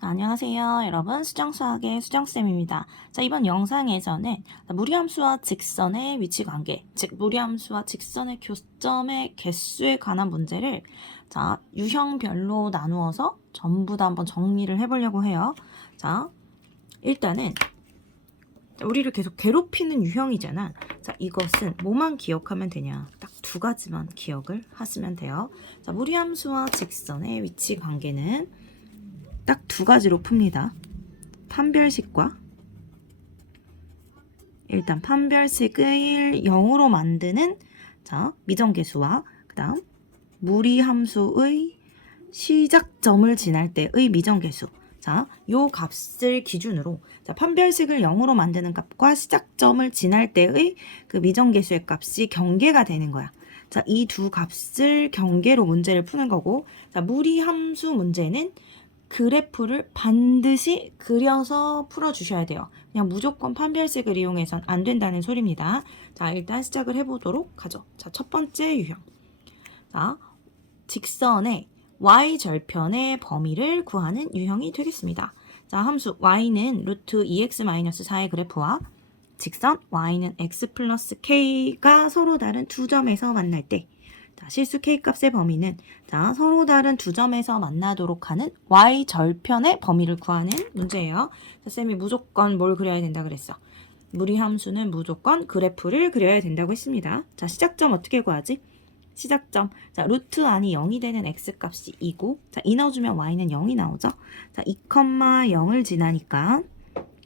자, 안녕하세요. 여러분. 수정수학의 수정쌤입니다. 자, 이번 영상에서는 무리함수와 직선의 위치 관계, 즉 무리함수와 직선의 교점의 개수에 관한 문제를 자, 유형별로 나누어서 전부 다 한번 정리를 해보려고 해요. 자, 일단은 우리를 계속 괴롭히는 유형이잖아. 자, 이것은 뭐만 기억하면 되냐? 딱 두 가지만 기억을 하시면 돼요. 자, 무리함수와 직선의 위치 관계는 딱 두 가지로 풉니다. 판별식과 일단 판별식을 0으로 만드는 자 미정계수와 그 다음 무리함수의 시작점을 지날 때의 미정계수. 자, 요 값을 기준으로 자, 판별식을 0으로 만드는 값과 시작점을 지날 때의 그 미정계수의 값이 경계가 되는 거야. 자, 이 두 값을 경계로 문제를 푸는 거고, 자, 무리함수 문제는 그래프를 반드시 그려서 풀어주셔야 돼요. 그냥 무조건 판별식을 이용해선 안 된다는 소리입니다. 자, 일단 시작을 해보도록 하죠. 자, 첫 번째 유형. 자, 직선의 y절편의 범위를 구하는 유형이 되겠습니다. 자, 함수 y는 루트 2x-4의 그래프와 직선 y는 x 플러스 k가 서로 다른 두 점에서 만날 때 자, 실수 k값의 범위는 자, 서로 다른 두 점에서 만나도록 하는 y절편의 범위를 구하는 문제예요. 자, 쌤이 무조건 뭘 그려야 된다 그랬어? 무리함수는 무조건 그래프를 그려야 된다고 했습니다. 자, 시작점 어떻게 구하지? 시작점. 자, 루트 안이 0이 되는 x값이 2고 자, 2 넣어주면 y는 0이 나오죠. 자, 2,0을 지나니까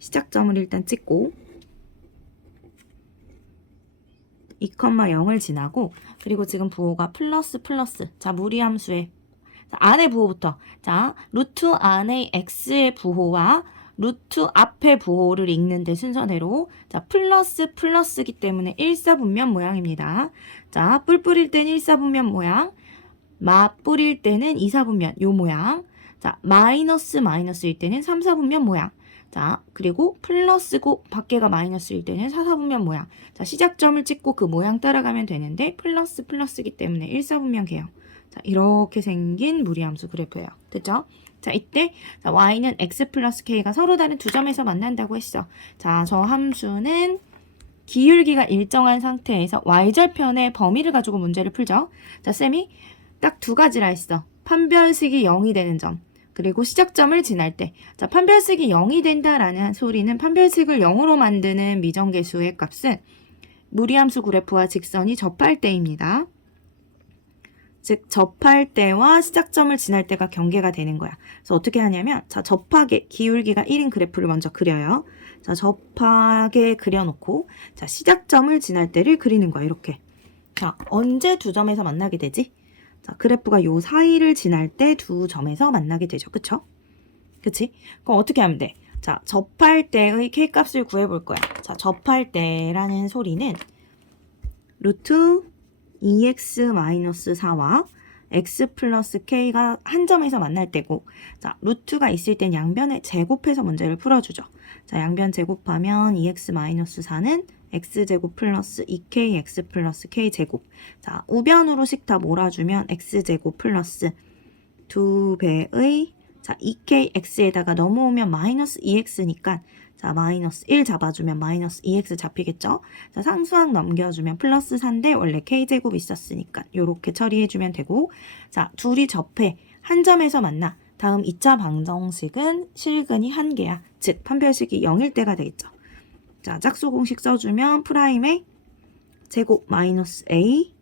시작점을 일단 찍고 2,0을 지나고 그리고 지금 부호가 플러스 플러스 자 무리함수의 자, 안의 부호부터 자 루트 안의 x의 부호와 루트 앞의 부호를 읽는데 순서대로 자 플러스 플러스기 때문에 일사분면 모양입니다. 자 뿔 뿌릴 때는 일사분면 모양 마 뿌릴 때는 이사분면 요 모양 자 마이너스 마이너스일 때는 삼사분면 모양 자, 그리고 플러스고 밖에가 마이너스일 때는 사사분면 모양. 자, 시작점을 찍고 그 모양 따라가면 되는데 플러스 플러스이기 때문에 일사분면 개형. 자, 이렇게 생긴 무리함수 그래프예요. 됐죠? 자, 이때 자, y는 x 플러스 k가 서로 다른 두 점에서 만난다고 했어. 자, 저 함수는 기울기가 일정한 상태에서 y절편의 범위를 가지고 문제를 풀죠. 자, 쌤이 딱 두 가지라 했어. 판별식이 0이 되는 점. 그리고 시작점을 지날 때 자, 판별식이 0이 된다라는 소리는 판별식을 0으로 만드는 미정계수의 값은 무리함수 그래프와 직선이 접할 때입니다. 즉 접할 때와 시작점을 지날 때가 경계가 되는 거야. 그래서 어떻게 하냐면 자, 접하게 기울기가 1인 그래프를 먼저 그려요. 자, 접하게 그려놓고 자, 시작점을 지날 때를 그리는 거야. 이렇게. 자, 언제 두 점에서 만나게 되지? 자, 그래프가 요 사이를 지날 때 두 점에서 만나게 되죠. 그쵸? 그치? 그럼 어떻게 하면 돼? 자, 접할 때의 k값을 구해볼 거야. 자, 접할 때라는 소리는 루트 2x-4와 x 플러스 k가 한 점에서 만날 때고 자, 루트가 있을 땐 양변에 제곱해서 문제를 풀어주죠. 자, 양변 제곱하면 2x-4는 x제곱 플러스 2k x 플러스 k제곱 자, 우변으로씩 다 몰아주면 x제곱 플러스 2배의 자, 2kx에다가 넘어오면 마이너스 2x니까 자, 마이너스 1 잡아주면 마이너스 2x 잡히겠죠? 자, 상수항 넘겨주면 플러스 4인데 원래 k제곱 있었으니까 요렇게 처리해주면 되고 자, 둘이 접해 한 점에서 만나 다음 2차 방정식은 실근이 한 개야. 즉, 판별식이 0일 때가 되겠죠. 자, 짝수 공식 써주면 프라임의 제곱 마이너스 a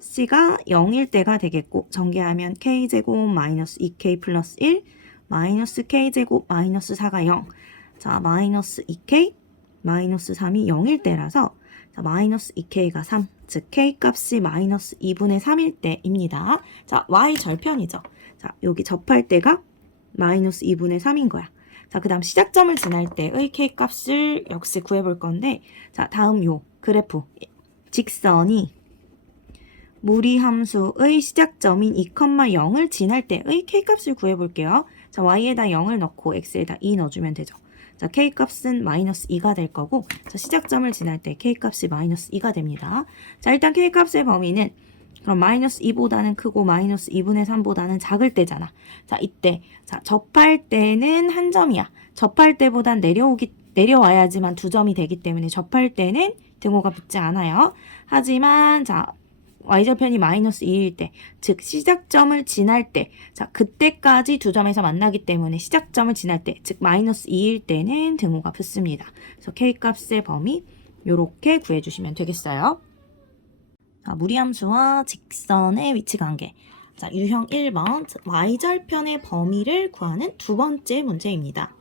c가 0일 때가 되겠고 전개하면 k제곱 마이너스 2k 플러스 1 마이너스 k제곱 마이너스 4가 0 자, 마이너스 2k 마이너스 3이 0일 때라서 자, 마이너스 2k가 3 즉 k값이 마이너스 2분의 3일 때입니다. 자, y절편이죠. 자, 여기 접할 때가 마이너스 2분의 3인 거야. 자, 그 다음 시작점을 지날 때의 k값을 역시 구해볼 건데 자, 다음 요 그래프 직선이 무리함수의 시작점인 2,0을 지날 때의 k값을 구해볼게요. 자, y에다 0을 넣고 x에다 2 넣어주면 되죠. 자, k값은 마이너스 2가 될 거고 자, 시작점을 지날 때 k값이 마이너스 2가 됩니다. 자, 일단 k값의 범위는 그럼 마이너스 2보다는 크고 마이너스 2분의 3보다는 작을 때잖아. 자, 이때. 자, 접할 때는 한 점이야. 접할 때보단 내려와야지만 2점이 되기 때문에 접할 때는 등호가 붙지 않아요. 하지만, 자, y절편이 마이너스 2일 때, 즉 시작점을 지날 때, 자, 그때까지 2점에서 만나기 때문에 시작점을 지날 때, 즉 마이너스 2일 때는 등호가 붙습니다. 그래서 k값의 범위 요렇게 구해주시면 되겠어요. 자, 무리함수와 직선의 위치 관계. 자, 유형 1번 y절편의 범위를 구하는 두 번째 문제입니다.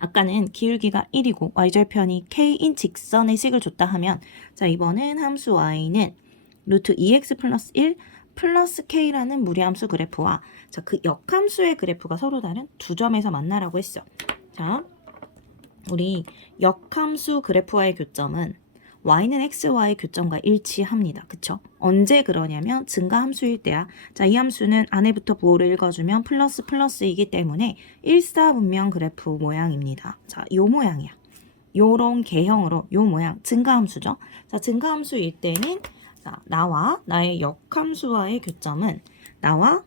아까는 기울기가 1이고 y절편이 k인 직선의 식을 줬다 하면, 자, 이번엔 함수 y는 루트 2x 플러스 1 플러스 k라는 무리함수 그래프와, 자, 그 역함수의 그래프가 서로 다른 두 점에서 만나라고 했어. 자, 우리 역함수 그래프와의 교점은 y는 x와의 교점과 일치합니다. 그쵸? 언제 그러냐면 증가함수일 때야. 자, 이 함수는 안에부터 부호를 읽어주면 플러스이기 때문에 일사분명 그래프 모양입니다. 자, 요 모양이야. 요런 개형으로 요 모양 증가함수죠. 자, 증가함수일 때는, 자, 나의 역함수와의 교점은 나와,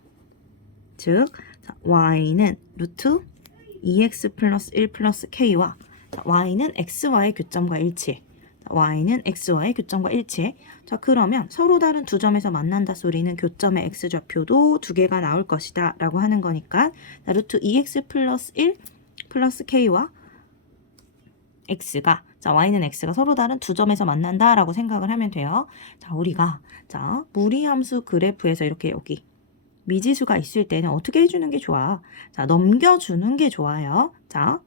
즉 자, y는 루트 2x 플러스 1 플러스 k와, 자, y는 x와의 교점과 일치해. y는 x와의 교점과 일치해. 자, 그러면 서로 다른 두 점에서 만난다 소리는 교점의 x좌표도 두 개가 나올 것이다 라고 하는 거니까, 자, 루트 2x 플러스 1 플러스 k와 x가, 자, y는 x가 서로 다른 두 점에서 만난다 라고 생각을 하면 돼요. 자, 우리가, 자, 무리함수 그래프에서 이렇게 여기 미지수가 있을 때는 어떻게 해주는 게 좋아? 자, 넘겨주는 게 좋아요. 자,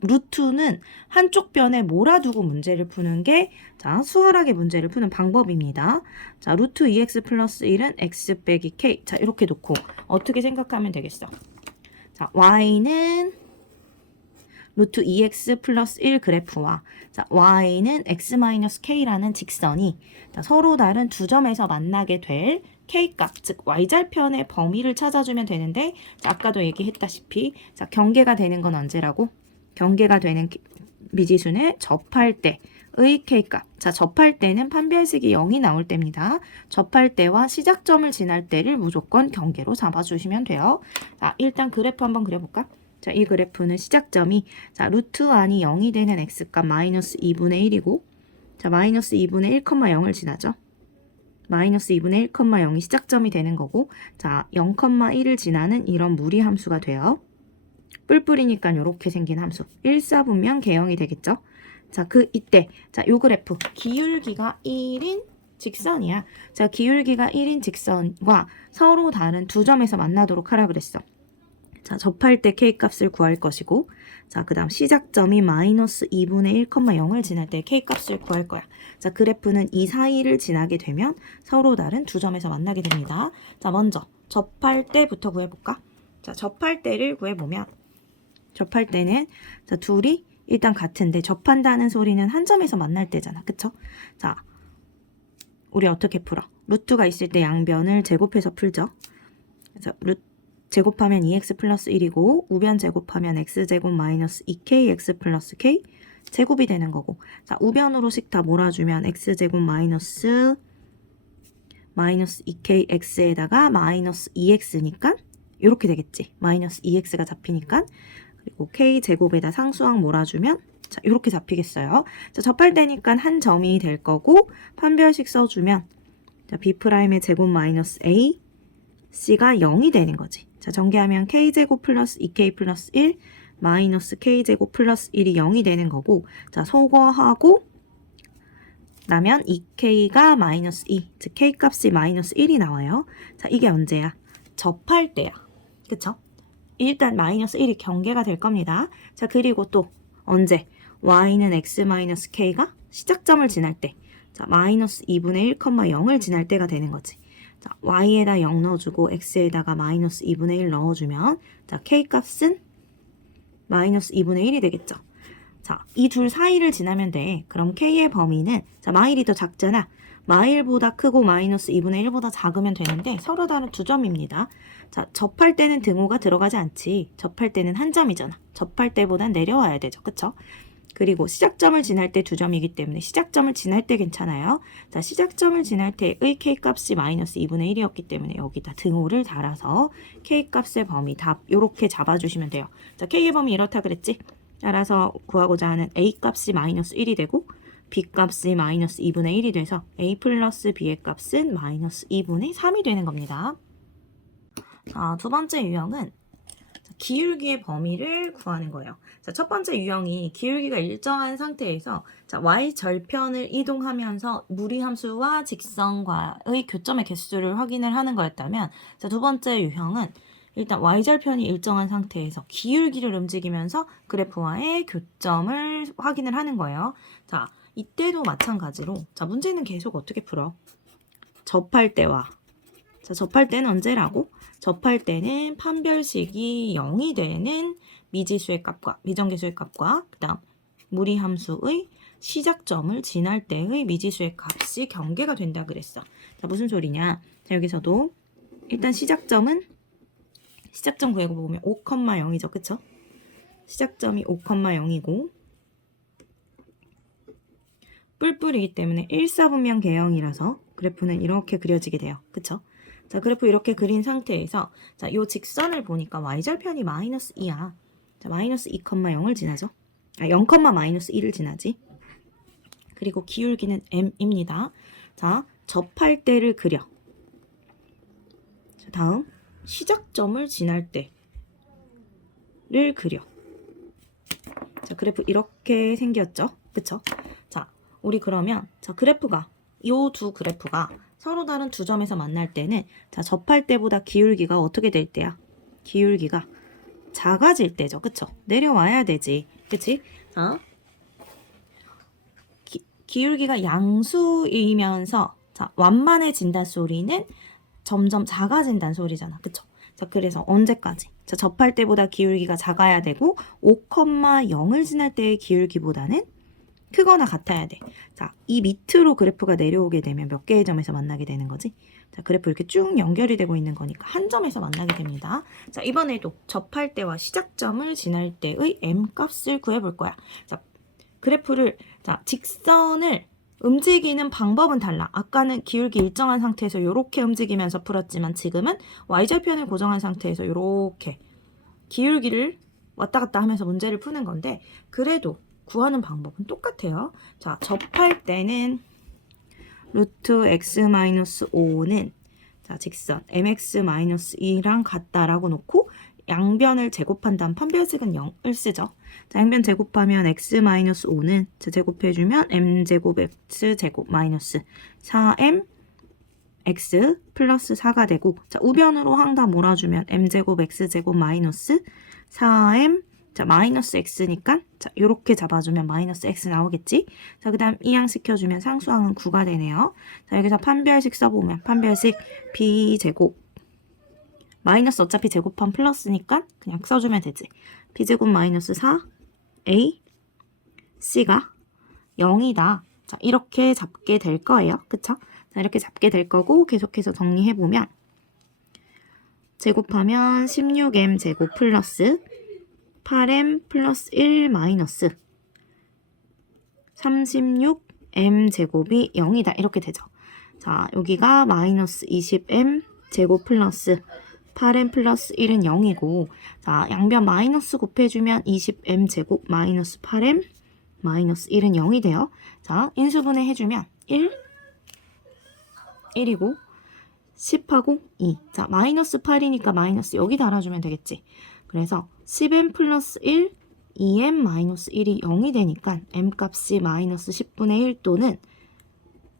루트는 한쪽 변에 몰아두고 문제를 푸는 게, 자, 수월하게 문제를 푸는 방법입니다. 자, 루트 2x 플러스 1은 x 빼기 k. 자, 이렇게 놓고 어떻게 생각하면 되겠어? 자, y는 루트 2x 플러스 1 그래프와, 자, y는 x 마이너스 k라는 직선이, 자, 서로 다른 두 점에서 만나게 될 k값, 즉 y절편의 범위를 찾아주면 되는데, 자, 아까도 얘기했다시피, 자, 경계가 되는 건 언제라고? 경계가 되는 미지수는 접할 때의 k값. 자, 접할 때는 판별식이 0이 나올 때입니다. 접할 때와 시작점을 지날 때를 무조건 경계로 잡아주시면 돼요. 자, 일단 그래프 한번 그려볼까? 자, 이 그래프는 시작점이, 자, 루트 안이 0이 되는 x값 마이너스 2분의 1이고, 자, 마이너스 2분의 1,0을 지나죠. 마이너스 2분의 1,0이 시작점이 되는 거고, 자, 0,1을 지나는 이런 무리함수가 돼요. 뿔뿔이니까 이렇게 생긴 함수. 일사분명 개형이 되겠죠. 자, 이때, 자, 요 그래프 기울기가 1인 직선이야. 자, 기울기가 1인 직선과 서로 다른 두 점에서 만나도록 하라 그랬어. 자, 접할 때 k값을 구할 것이고, 자, 그 다음 시작점이 마이너스 2분의 1,0을 지날 때 k값을 구할 거야. 자, 그래프는 이 사이를 지나게 되면 서로 다른 두 점에서 만나게 됩니다. 자, 먼저 접할 때부터 구해볼까? 자, 접할 때를 구해보면, 접할 때는, 자, 둘이 일단 같은데 접한다는 소리는 한 점에서 만날 때잖아. 그쵸? 자, 우리 어떻게 풀어? 루트가 있을 때 양변을 제곱해서 풀죠. 그래서 제곱하면 2x 플러스 1이고, 우변 제곱하면 x제곱 마이너스 2kx 플러스 k 제곱이 되는 거고, 자, 우변으로씩 다 몰아주면 x제곱 마이너스 2kx에다가 마이너스 2x니까 이렇게 되겠지. 마이너스 2x가 잡히니까. 그리고 k제곱에다 상수항 몰아주면, 자, 이렇게 잡히겠어요. 자, 접할 때니까 한 점이 될 거고, 판별식 써주면, 자, b'의 제곱 마이너스 a c가 0이 되는 거지. 자, 전개하면 k제곱 플러스 2k 플러스 1 마이너스 k제곱 플러스 1이 0이 되는 거고, 자, 소거하고 나면 2k가 마이너스 2, 즉 k값이 마이너스 1이 나와요. 자, 이게 언제야? 접할 때야. 그쵸? 일단 마이너스 1이 경계가 될 겁니다. 자, 그리고 또 언제? y는 x 마이너스 k가 시작점을 지날 때, 자, 마이너스 2분의 1,0을 지날 때가 되는 거지. 자, y에다 0 넣어주고 x에다가 마이너스 2분의 1 넣어주면, 자, k값은 마이너스 2분의 1이 되겠죠. 자, 이 둘 사이를 지나면 돼. 그럼 k의 범위는, 자, 마일이 더 작잖아. 마일보다 크고 마이너스 2분의 1보다 작으면 되는데 서로 다른 두 점입니다. 자, 접할 때는 등호가 들어가지 않지. 접할 때는 한 점이잖아. 접할 때보단 내려와야 되죠. 그쵸? 그리고 시작점을 지날 때 2점이기 때문에 시작점을 지날 때 괜찮아요. 자, 시작점을 지날 때의 K값이 마이너스 2분의 1이었기 때문에 여기다 등호를 달아서 K값의 범위 답 이렇게 잡아주시면 돼요. 자, K의 범위 이렇다 그랬지? 따라서 구하고자 하는 A값이 마이너스 1이 되고 B값이 마이너스 2분의 1이 돼서 A 플러스 B의 값은 마이너스 2분의 3이 되는 겁니다. 자, 두 번째 유형은 기울기의 범위를 구하는 거예요. 자, 첫 번째 유형이 기울기가 일정한 상태에서 자, y 절편을 이동하면서 무리함수와 직선과의 교점의 개수를 확인을 하는 거였다면 자, 두 번째 유형은 일단 y 절편이 일정한 상태에서 기울기를 움직이면서 그래프와의 교점을 확인을 하는 거예요. 자, 이때도 마찬가지로 자, 문제는 계속 어떻게 풀어? 접할 때와 자, 접할 때는 언제라고? 접할 때는 판별식이 0이 되는 미지수의 값과 미정계수의 값과 그 다음 무리함수의 시작점을 지날 때의 미지수의 값이 경계가 된다 그랬어. 자, 무슨 소리냐? 자, 여기서도 일단 시작점 구하고 보면 5,0이죠. 그쵸? 시작점이 5,0이고 뿔뿔이기 때문에 1사분면 개형이라서 그래프는 이렇게 그려지게 돼요. 그쵸? 자, 그래프 이렇게 그린 상태에서 자, 요 직선을 보니까 y절편이 마이너스 2야. 자, 마이너스 2,0을 지나죠. 0, 마이너스 1을 지나지. 그리고 기울기는 m입니다. 자, 접할 때를 그려. 자, 다음 시작점을 지날 때를 그려. 자, 그래프 이렇게 생겼죠. 그쵸? 자, 우리 그러면 자, 그래프가 요 두 그래프가 서로 다른 두 점에서 만날 때는 자, 접할 때보다 기울기가 어떻게 될 때야? 기울기가 작아질 때죠. 그쵸? 내려와야 되지. 그치? 자, 기울기가 양수이면서 자, 완만해진다 소리는 점점 작아진다는 소리잖아. 그쵸? 자, 그래서 언제까지? 자, 접할 때보다 기울기가 작아야 되고 5,0을 지날 때의 기울기보다는 크거나 같아야 돼. 자, 이 밑으로 그래프가 내려오게 되면 몇 개의 점에서 만나게 되는 거지? 자, 그래프 이렇게 쭉 연결이 되고 있는 거니까 한 점에서 만나게 됩니다. 자, 이번에도 접할 때와 시작점을 지날 때의 m값을 구해볼 거야. 자, 그래프를 자, 직선을 움직이는 방법은 달라. 아까는 기울기 일정한 상태에서 이렇게 움직이면서 풀었지만 지금은 y절편을 고정한 상태에서 이렇게 기울기를 왔다 갔다 하면서 문제를 푸는 건데 그래도 구하는 방법은 똑같아요. 자, 접할 때는 루트 x-5는 자, 직선 mx-2랑 같다라고 놓고 양변을 제곱한 다음 판별식은 0을 쓰죠. 자, 양변 제곱하면 x-5는 제곱해주면 m제곱 x제곱 마이너스 4m x 플러스 4가 되고 자, 우변으로 항 다 몰아주면 m제곱 x제곱 마이너스 4m 자, 마이너스 x니까 자, 요렇게 잡아주면 마이너스 x 나오겠지? 자, 그 다음 이항시켜주면 상수항은 9가 되네요. 자, 여기서 판별식 써보면 판별식 b제곱 마이너스 어차피 제곱하면 플러스니까 그냥 써주면 되지. b제곱 마이너스 4 a c가 0이다. 자, 이렇게 잡게 될 거예요. 그쵸? 자, 이렇게 잡게 될 거고 계속해서 정리해보면 제곱하면 16m 제곱 플러스 8m 플러스 1 마이너스 36m 제곱이 0이다. 이렇게 되죠. 자, 여기가 마이너스 20m 제곱 플러스 8m 플러스 1은 0이고 자, 양변 마이너스 곱해주면 20m 제곱 마이너스 8m 마이너스 1은 0이 돼요. 자, 인수분해 해주면 1이고 10하고 2. 자, 마이너스 8이니까 마이너스 여기 달아주면 되겠지. 그래서 10m 플러스 1, 2m 마이너스 1이 0이 되니까 m값이 마이너스 10분의 1 또는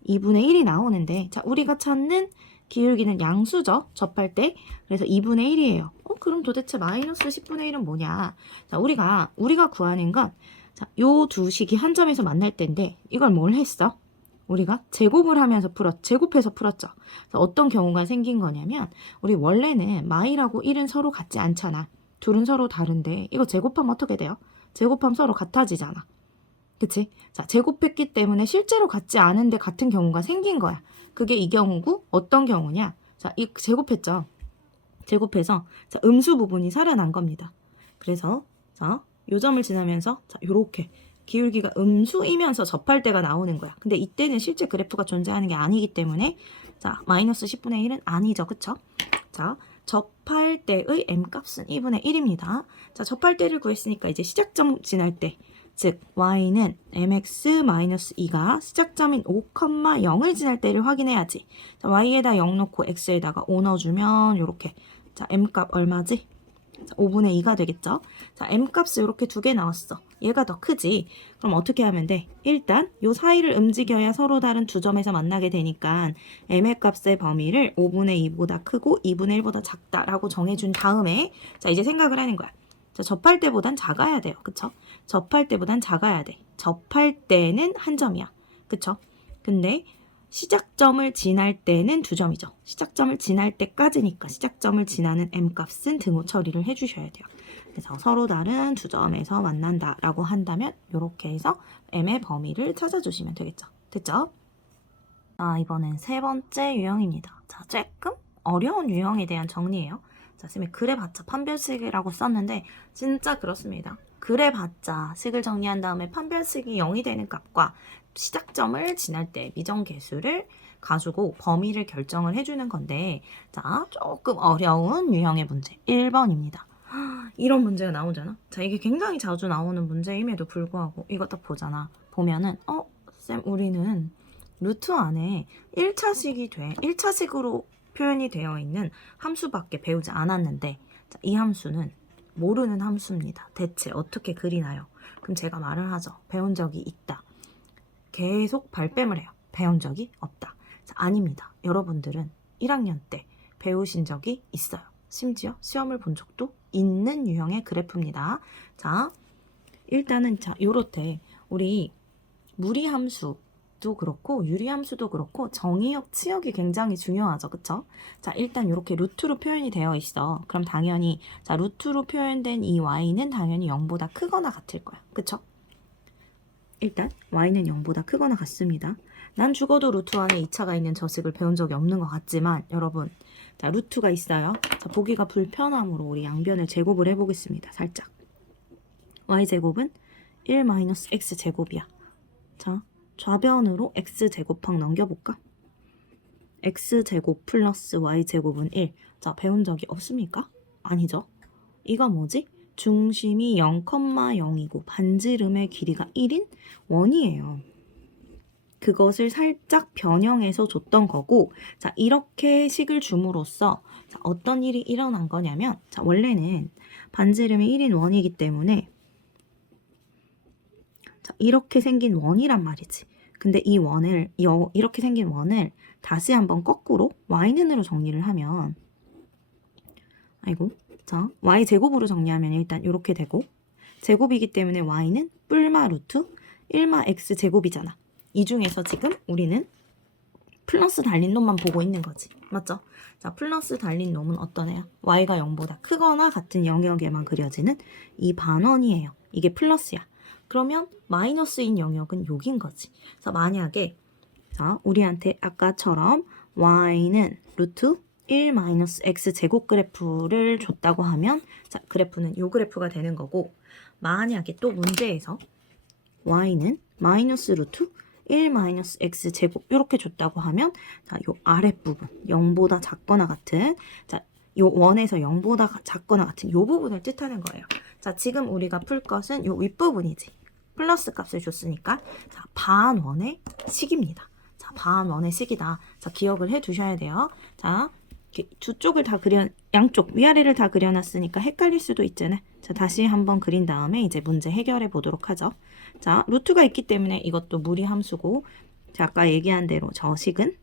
2분의 1이 나오는데 자, 우리가 찾는 기울기는 양수죠. 접할 때. 그래서 2분의 1이에요. 그럼 도대체 마이너스 10분의 1은 뭐냐? 자, 우리가 구하는 건 자, 요 두 식이 한 점에서 만날 때인데 이걸 뭘 했어? 우리가 제곱을 하면서 제곱해서 풀었죠. 어떤 경우가 생긴 거냐면 우리 원래는 마이라고 1은 서로 같지 않잖아. 둘은 서로 다른데 이거 제곱하면 어떻게 돼요? 제곱하면 서로 같아지잖아. 그치? 자, 제곱했기 때문에 실제로 같지 않은데 같은 경우가 생긴 거야. 그게 이 경우고 어떤 경우냐? 자, 이 제곱했죠. 제곱해서 자, 음수 부분이 살아난 겁니다. 그래서 자, 요 점을 지나면서 자, 요렇게 기울기가 음수이면서 접할 때가 나오는 거야. 근데 이때는 실제 그래프가 존재하는 게 아니기 때문에 자, 마이너스 10분의 1은 아니죠. 그쵸? 자, 접할 때의 m값은 2분의 1입니다. 자, 접할 때를 구했으니까 이제 시작점 지날 때, 즉 y는 mx-2가 시작점인 5,0을 지날 때를 확인해야지. 자, y에다 0 넣고 x에다가 5 넣어주면 요렇게. 자, m값 얼마지? 자, 5분의 2가 되겠죠? 자, m값이 이렇게 두 개 나왔어. 얘가 더 크지? 그럼 어떻게 하면 돼? 일단 요 사이를 움직여야 서로 다른 두 점에서 만나게 되니까 m의 값의 범위를 5분의 2보다 크고 2분의 1보다 작다라고 정해준 다음에 자, 이제 생각을 하는 거야. 자, 접할 때보단 작아야 돼요. 그쵸? 접할 때보단 작아야 돼. 접할 때는 한 점이야. 그쵸? 근데 시작점을 지날 때는 두 점이죠. 시작점을 지날 때까지니까 시작점을 지나는 m값은 등호 처리를 해주셔야 돼요. 그래서 서로 다른 두 점에서 만난다라고 한다면 이렇게 해서 m의 범위를 찾아주시면 되겠죠. 됐죠? 자, 이번엔 세 번째 유형입니다. 자, 조금 어려운 유형에 대한 정리예요. 자, 쌤이 그래봤자 판별식이라고 썼는데 진짜 그렇습니다. 그래봤자 식을 정리한 다음에 판별식이 0이 되는 값과 시작점을 지날 때 미정계수를 가지고 범위를 결정을 해주는 건데 자, 조금 어려운 유형의 문제 1번입니다. 이런 문제가 나오잖아. 자, 이게 굉장히 자주 나오는 문제임에도 불구하고 이거 딱 보잖아. 보면은 쌤 우리는 루트 안에 1차식이 1차식으로 표현이 되어 있는 함수밖에 배우지 않았는데 자, 이 함수는 모르는 함수입니다. 대체 어떻게 그리나요? 그럼 제가 말을 하죠. 배운 적이 있다. 계속 발뺌을 해요. 배운 적이 없다. 자, 아닙니다. 여러분들은 1학년 때 배우신 적이 있어요. 심지어 시험을 본 적도 있는 유형의 그래프입니다. 자, 일단은 자, 요렇게 우리 무리함수도 그렇고 유리함수도 그렇고 정의역, 치역이 굉장히 중요하죠. 그쵸? 자, 일단 이렇게 루트로 표현이 되어 있어. 그럼 당연히 자, 루트로 표현된 이 y는 당연히 0보다 크거나 같을 거야. 그쵸? 일단 y는 0보다 크거나 같습니다. 난 죽어도 루트 안에 2차가 있는 저 식을 배운 적이 없는 것 같지만 여러분 자, 루트가 있어요. 자, 보기가 불편함으로 우리 양변을 제곱을 해보겠습니다. 살짝. y제곱은 1-x제곱이야. 자, 좌변으로 x제곱항 넘겨볼까? x제곱 플러스 y제곱은 1. 자, 배운 적이 없습니까? 아니죠. 이거 뭐지? 중심이 0,0이고 반지름의 길이가 1인 원이에요. 그것을 살짝 변형해서 줬던 거고 자, 이렇게 식을 줌으로써 자, 어떤 일이 일어난 거냐면 자, 원래는 반지름이 1인 원이기 때문에 자, 이렇게 생긴 원이란 말이지. 근데 이 원을 이렇게 생긴 원을 다시 한번 거꾸로 y는으로 정리를 하면 아이고 자, y제곱으로 정리하면 일단 이렇게 되고 제곱이기 때문에 y는 뿔마 루트 1마 x제곱이잖아. 이 중에서 지금 우리는 플러스 달린 놈만 보고 있는 거지. 맞죠? 자, 플러스 달린 놈은 어떤 애야? y가 0보다 크거나 같은 영역에만 그려지는 이 반원이에요. 이게 플러스야. 그러면 마이너스인 영역은 여긴 거지. 그래서 만약에 자, 우리한테 아까처럼 y는 루트 1-x 제곱 그래프를 줬다고 하면 자, 그래프는 요 그래프가 되는 거고 만약에 또 문제에서 y는 마이너스 루트 1-x 제곱 이렇게 줬다고 하면 자, 요 아랫부분 0보다 작거나 같은 자, 요 원에서 0보다 작거나 같은 요 부분을 뜻하는 거예요. 자, 지금 우리가 풀 것은 요 윗부분이지. 플러스 값을 줬으니까 자, 반원의 식입니다. 자, 반원의 식이다. 자, 기억을 해 두셔야 돼요. 자, 두 쪽을 다 양쪽 위아래를 다 그려놨으니까 헷갈릴 수도 있잖아요. 자, 다시 한번 그린 다음에 이제 문제 해결해 보도록 하죠. 자, 루트가 있기 때문에 이것도 무리함수고 자, 아까 얘기한 대로 저 식은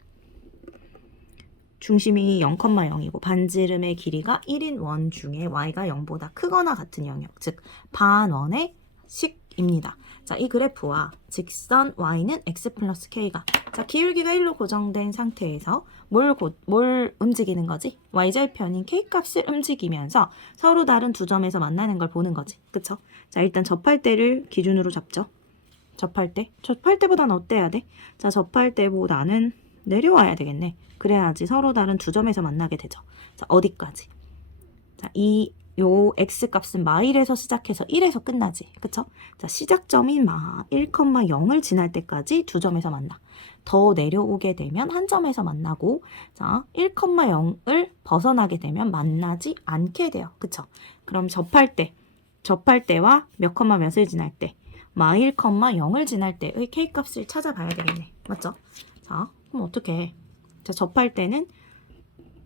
중심이 0,0이고 반지름의 길이가 1인 원 중에 y가 0보다 크거나 같은 영역, 즉 반원의 식입니다. 자, 이 그래프와 직선 y는 x 플러스 k가 자, 기울기가 1로 고정된 상태에서 뭘 움직이는 거지? y절편인 k값을 움직이면서 서로 다른 두 점에서 만나는 걸 보는 거지. 그쵸? 자, 일단 접할 때를 기준으로 잡죠. 접할 때보다는 어때야 돼? 자, 접할 때보다는 내려와야 되겠네. 그래야지 서로 다른 두 점에서 만나게 되죠. 자, 어디까지? 자, 이 요 x 값은 마1에서 시작해서 1에서 끝나지. 그쵸? 자, 시작점인 마 1,0을 지날 때까지 두 점에서 만나. 더 내려오게 되면 한 점에서 만나고, 자, 1,0을 벗어나게 되면 만나지 않게 돼요. 그쵸? 그럼 접할 때와 몇 컴마 몇을 지날 때, 마 1,0을 지날 때의 k 값을 찾아봐야 되겠네. 맞죠? 자, 그럼 어떻게 해? 자, 접할 때는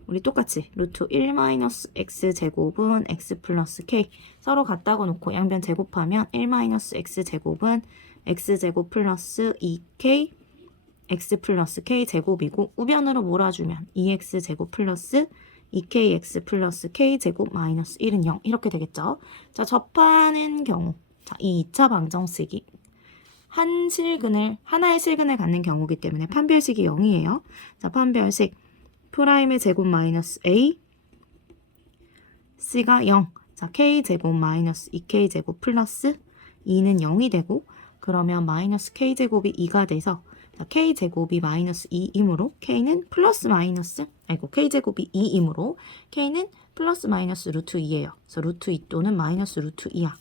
우리 똑같이 루트 1-x 제곱은 x 플러스 k 서로 같다고 놓고 양변 제곱하면 1-x 제곱은 x 제곱 플러스 2k x 플러스 k 제곱이고 우변으로 몰아주면 2x 제곱 플러스 2kx 플러스 k 제곱 마이너스 1은 0 이렇게 되겠죠. 자, 접하는 경우 자, 이 2차 방정 쓰기 하나의 실근을 갖는 경우이기 때문에 판별식이 0이에요. 자, 판별식 프라임의 제곱 마이너스 a c가 0. 자, k 제곱 마이너스 2k 제곱 플러스 2는 0이 되고 그러면 마이너스 k 제곱이 2가 돼서 자, k 제곱이 마이너스 2이므로 k는 플러스 마이너스 k 제곱이 2이므로 k는 플러스 마이너스 루트 2예요. 그래서 루트 2 또는 마이너스 루트 2야.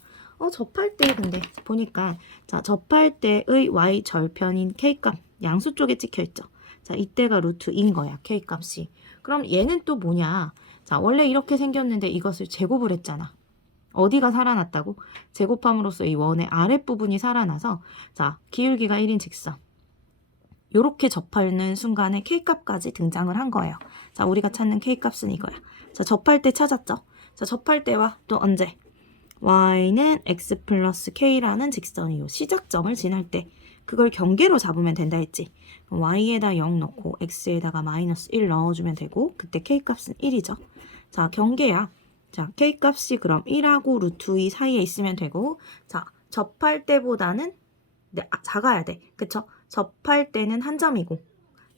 접할 때 근데 보니까 자, 접할 때의 y 절편인 k 값 양수 쪽에 찍혀 있죠. 자, 이때가 루트 2인 거야, k 값이. 그럼 얘는 또 뭐냐? 자, 원래 이렇게 생겼는데 이것을 제곱을 했잖아. 어디가 살아났다고? 제곱함으로써 이 원의 아랫부분이 살아나서 자, 기울기가 1인 직선. 요렇게 접하는 순간에 k 값까지 등장을 한 거예요. 자, 우리가 찾는 k 값은 이거야. 자, 접할 때 찾았죠? 자, 접할 때와 또 언제? y는 x 플러스 k라는 직선이 요 시작점을 지날 때 그걸 경계로 잡으면 된다 했지. y에다 0 넣고 x에다가 마이너스 1 넣어주면 되고 그때 k값은 1이죠. 자, 경계야. 자, k값이 그럼 1하고 루트 2 사이에 있으면 되고 자, 접할 때보다는 작아야 돼. 그쵸? 접할 때는 한 점이고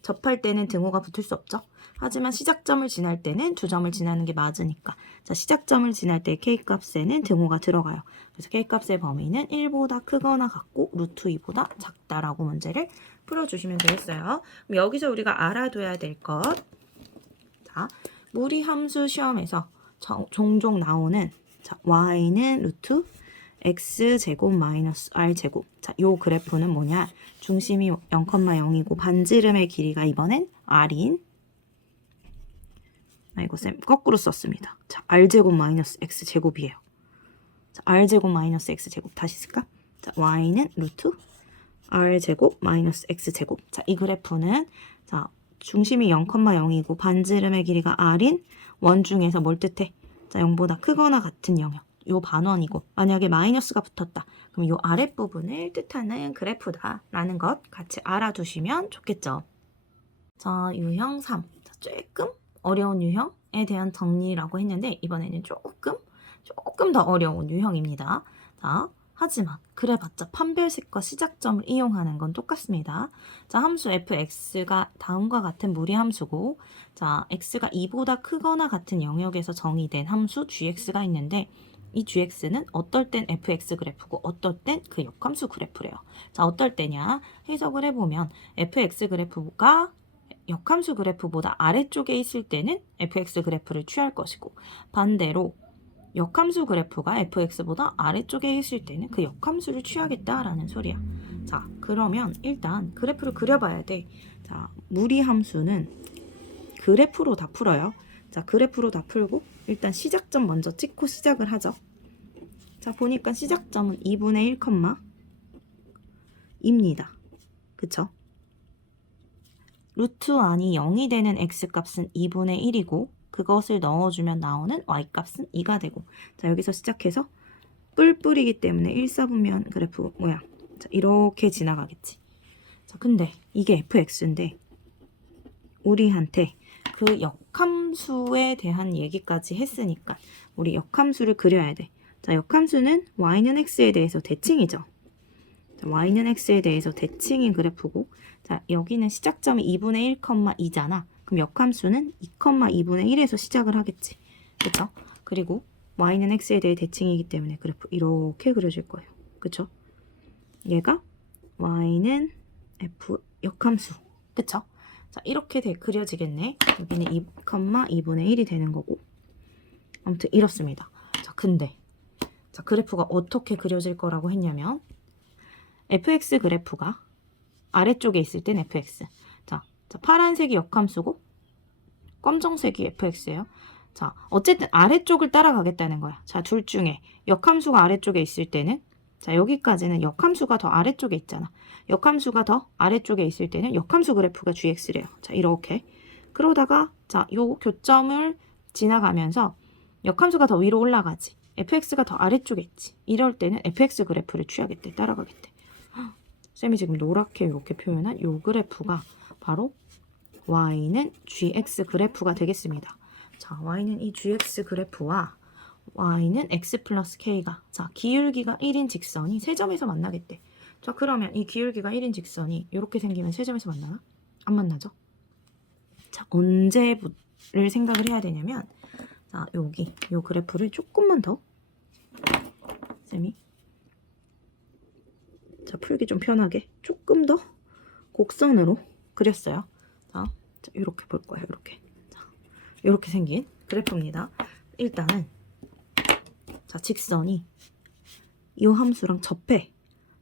접할 때는 등호가 붙을 수 없죠. 하지만 시작점을 지날 때는 두 점을 지나는 게 맞으니까 자, 시작점을 지날 때 k값에는 등호가 들어가요. 그래서 k값의 범위는 1보다 크거나 같고 루트 2보다 작다라고 문제를 풀어주시면 되겠어요. 그럼 여기서 우리가 알아둬야 될 것 자, 무리함수 시험에서 종종 나오는 자, y는 루트 x제곱 마이너스 r제곱 자, 요 그래프는 뭐냐 중심이 0,0이고 반지름의 길이가 이번엔 r인 아이고 쌤 거꾸로 썼습니다. 자, r제곱 마이너스 x제곱이에요. 자, r제곱 마이너스 x제곱 다시 쓸까? 자, y는 루트 r제곱 마이너스 x제곱 자, 이 그래프는 자, 중심이 0,0이고 반지름의 길이가 r인 원 중에서 뭘 뜻해? 자, 0보다 크거나 같은 영역 요 반원이고 만약에 마이너스가 붙었다. 그럼 요 아랫부분을 뜻하는 그래프다라는 것 같이 알아두시면 좋겠죠. 자, 유형 3. 자, 조금 어려운 유형에 대한 정리라고 했는데 이번에는 조금 더 어려운 유형입니다. 자, 하지만 그래봤자 판별식과 시작점을 이용하는 건 똑같습니다. 자, 함수 fx가 다음과 같은 무리함수고 자, x가 2보다 크거나 같은 영역에서 정의된 함수 gx가 있는데 이 gx는 어떨 땐 fx 그래프고 어떨 땐 그 역함수 그래프래요. 자, 어떨 때냐? 해석을 해보면 fx 그래프가 역함수 그래프보다 아래쪽에 있을 때는 fx 그래프를 취할 것이고 반대로 역함수 그래프가 fx보다 아래쪽에 있을 때는 그 역함수를 취하겠다라는 소리야. 자, 그러면 일단 그래프를 그려봐야 돼. 자, 무리함수는 그래프로 다 풀어요. 자, 그래프로 다 풀고 일단 시작점 먼저 찍고 시작을 하죠. 자, 보니까 시작점은 2분의 1, 입니다. 그쵸? 루트 안이 0이 되는 x값은 2분의 1이고 그것을 넣어주면 나오는 y값은 2가 되고 자, 여기서 시작해서 뿔뿔이기 때문에 1사분면 그래프 모양 자, 이렇게 지나가겠지. 자, 근데 이게 fx인데 우리한테 그 역함수에 대한 얘기까지 했으니까 우리 역함수를 그려야 돼. 자, 역함수는 y는 x에 대해서 대칭이죠. 자, y는 x에 대해서 대칭인 그래프고 자, 여기는 시작점이 2분의 1,2잖아. 그럼 역함수는 2,2분의 1에서 시작을 하겠지. 그쵸? 그리고 y는 x에 대해 대칭이기 때문에 그래프 이렇게 그려질 거예요. 그쵸? 얘가 y는 f 역함수. 그쵸? 자, 이렇게 그려지겠네. 여기는 2,2분의 1이 되는 거고. 아무튼 이렇습니다. 자, 자, 근데 자, 그래프가 어떻게 그려질 거라고 했냐면 fx 그래프가 아래쪽에 있을 땐 fx. 자, 파란색이 역함수고 검정색이 fx예요. 자, 어쨌든 아래쪽을 따라가겠다는 거야. 자, 둘 중에 역함수가 아래쪽에 있을 때는 자, 여기까지는 역함수가 더 아래쪽에 있잖아. 역함수가 더 아래쪽에 있을 때는 역함수 그래프가 gx래요. 자, 이렇게. 그러다가 자, 요 교점을 지나가면서 역함수가 더 위로 올라가지. fx가 더 아래쪽에 있지. 이럴 때는 fx 그래프를 취하겠대. 따라가겠대. 쌤이 지금 노랗게 이렇게 표현한 요 그래프가 바로 y는 gx 그래프가 되겠습니다. 자, y는 이 gx 그래프와 y는 x 플러스 k가 자, 기울기가 1인 직선이 세 점에서 만나겠대. 자, 그러면 이 기울기가 1인 직선이 이렇게 생기면 세 점에서 만나나? 안 만나죠? 자, 언제를 생각을 해야 되냐면 자, 여기 요 그래프를 조금만 더 쌤이 자, 풀기 좀 편하게 조금 더 곡선으로 그렸어요. 자, 이렇게 볼 거예요. 이렇게. 자, 이렇게 생긴 그래프입니다. 일단은 자, 직선이 이 함수랑 접해.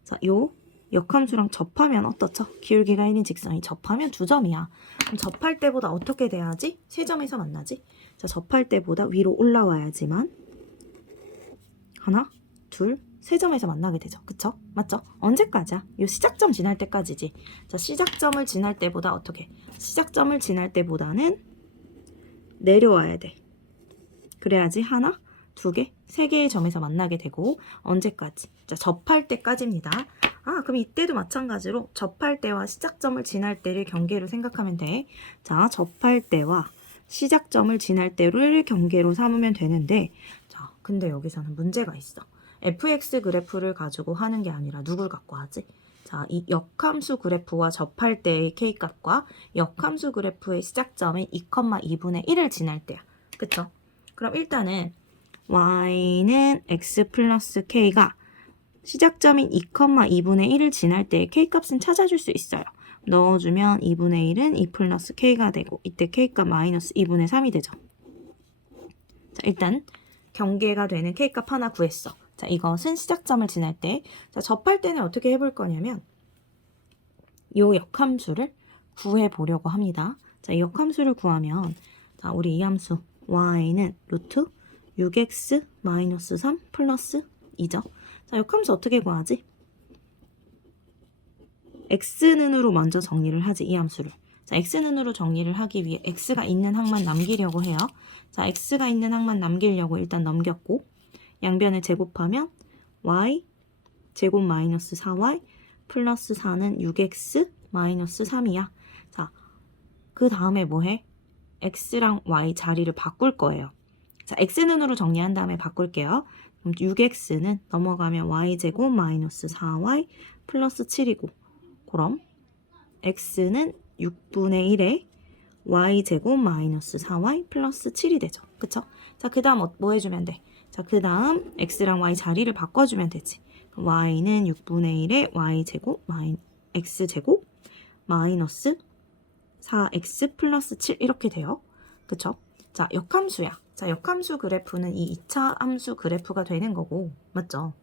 자, 요 역함수랑 접하면 어떻죠? 기울기가 1인 직선이 접하면 2점이야. 그럼 접할 때보다 어떻게 돼야지? 3점에서 만나지? 자, 접할 때보다 위로 올라와야지만 하나, 둘, 3점에서 만나게 되죠. 그쵸? 맞죠? 언제까지야? 요 시작점 지날 때까지지. 자, 시작점을 지날 때보다 어떻게? 시작점을 지날 때보다는 내려와야 돼. 그래야지 하나, 두 개, 세 개의 점에서 만나게 되고 언제까지? 자, 접할 때까지입니다. 아, 그럼 이때도 마찬가지로 접할 때와 시작점을 지날 때를 경계로 생각하면 돼. 자, 접할 때와 시작점을 지날 때를 경계로 삼으면 되는데 자, 근데 여기서는 문제가 있어. fx 그래프를 가지고 하는 게 아니라 누굴 갖고 하지? 자, 이 역함수 그래프와 접할 때의 k값과 역함수 그래프의 시작점인 2,2분의 1을 지날 때야. 그쵸? 그럼 일단은 y는 x 플러스 k가 시작점인 2,2분의 1을 지날 때의 k값은 찾아줄 수 있어요. 넣어주면 2분의 1은 2 플러스 k가 되고 이때 k값 마이너스 2분의 3이 되죠. 자, 일단 경계가 되는 k값 하나 구했어. 자, 이것은 시작점을 지날 때. 자, 접할 때는 어떻게 해볼 거냐면 이 역함수를 구해보려고 합니다. 자, 이 역함수를 구하면 자, 우리 이 함수 y는 루트 6x 마이너스 3 플러스 2죠. 자, 역함수 어떻게 구하지? x는으로 먼저 정리를 하지, 이 함수를. 자, x는으로 정리를 하기 위해 x가 있는 항만 남기려고 해요. 자, x가 있는 항만 남기려고 일단 넘겼고 양변을 제곱하면 y 제곱 마이너스 4y 플러스 4는 6x 마이너스 3이야. 자, 그 다음에 뭐 해? x랑 y 자리를 바꿀 거예요. 자, x는으로 정리한 다음에 바꿀게요. 그럼 6x는 넘어가면 y제곱 마이너스 4y 플러스 7이고 그럼 x는 6분의 1에 y제곱 마이너스 4y 플러스 7이 되죠. 그쵸? 자, 그 다음 뭐 해주면 돼? 자, 그 다음 x랑 y 자리를 바꿔주면 되지. y는 6분의 1에 y제곱 x제곱 마이너스 4x 플러스 7 이렇게 돼요. 그쵸? 자, 역함수야. 자, 역함수 그래프는 이 2차 함수 그래프가 되는 거고 맞죠?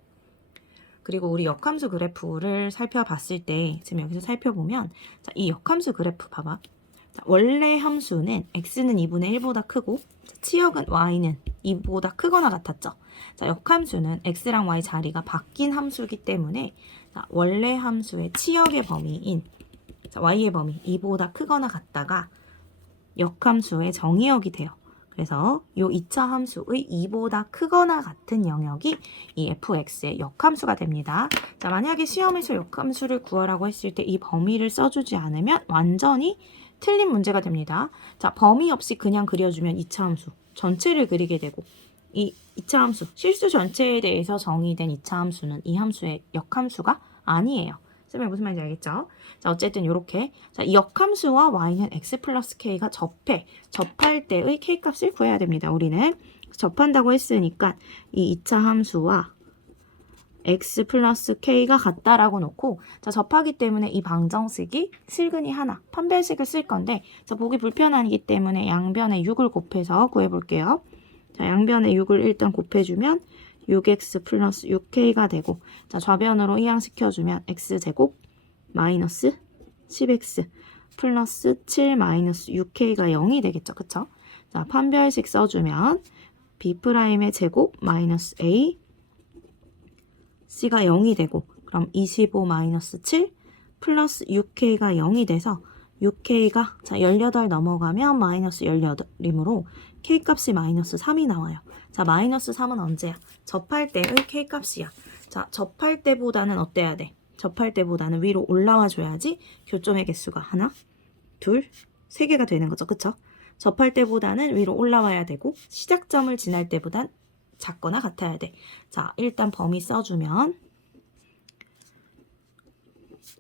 그리고 우리 역함수 그래프를 살펴봤을 때 지금 여기서 살펴보면 자, 이 역함수 그래프 봐봐. 자, 원래 함수는 x는 2분의 1보다 크고 자, 치역은 y는 2보다 크거나 같았죠. 자, 역함수는 x랑 y 자리가 바뀐 함수이기 때문에 자, 원래 함수의 치역의 범위인 자, y의 범위 2보다 크거나 같다가 역함수의 정의역이 돼요. 그래서 이 2차 함수의 2보다 크거나 같은 영역이 이 fx의 역함수가 됩니다. 자, 만약에 시험에서 역함수를 구하라고 했을 때 이 범위를 써주지 않으면 완전히 틀린 문제가 됩니다. 자, 범위 없이 그냥 그려주면 2차 함수 전체를 그리게 되고 이 2차 함수 실수 전체에 대해서 정의된 2차 함수는 이 함수의 역함수가 아니에요. 쌤이 무슨 말인지 알겠죠? 자, 어쨌든 이렇게 자, 이 역함수와 y는 x 플러스 k가 접할 때의 k값을 구해야 됩니다. 우리는 접한다고 했으니까 이 2차 함수와 x 플러스 k가 같다라고 놓고 자, 접하기 때문에 이 방정식이 실근이 하나 판별식을 쓸 건데 자, 보기 불편하기 때문에 양변에 6을 곱해서 구해볼게요. 자, 양변에 6을 일단 곱해주면 6x 플러스 6k가 되고, 자, 좌변으로 이항시켜주면 x제곱 마이너스 10x 플러스 7 마이너스 6k가 0이 되겠죠. 그쵸? 자, 판별식 써주면 b'의 제곱 마이너스 a c가 0이 되고, 그럼 25 마이너스 7 플러스 6k가 0이 돼서 6k가 자 18 넘어가면 마이너스 18이므로 k값이 마이너스 3이 나와요. 자, 마이너스 3은 언제야? 접할 때의 k값이야. 자, 접할 때보다는 어때야 돼? 접할 때보다는 위로 올라와 줘야지 교점의 개수가 하나, 둘, 세 개가 되는 거죠. 그쵸? 접할 때보다는 위로 올라와야 되고 시작점을 지날 때보단 작거나 같아야 돼. 자, 일단 범위 써주면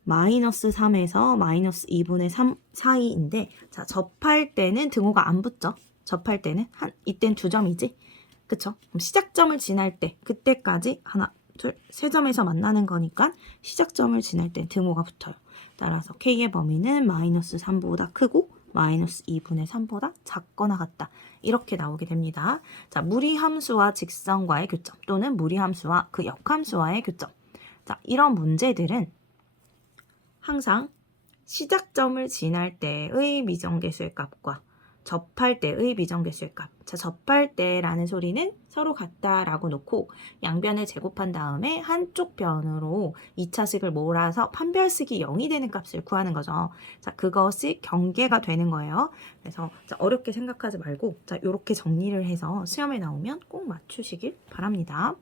마이너스 3에서 마이너스 2분의 3 사이인데, 자, 접할 때는 등호가 안 붙죠. 접할 때는 이땐 2점이지. 그쵸? 그럼 시작점을 지날 때 그때까지 하나, 둘, 세 점에서 만나는 거니까 시작점을 지날 때 등호가 붙어요. 따라서 k의 범위는 마이너스 3보다 크고 마이너스 2분의 3보다 작거나 같다. 이렇게 나오게 됩니다. 자, 무리함수와 직선과의 교점 또는 무리함수와 그 역함수와의 교점. 자, 이런 문제들은 항상 시작점을 지날 때의 미정계수의 값과 접할 때의 미정계수의 값. 자, 접할 때라는 소리는 서로 같다라고 놓고 양변을 제곱한 다음에 한쪽 변으로 2차식을 몰아서 판별식이 0이 되는 값을 구하는 거죠. 자, 그것이 경계가 되는 거예요. 그래서 자, 어렵게 생각하지 말고 자, 이렇게 정리를 해서 시험에 나오면 꼭 맞추시길 바랍니다.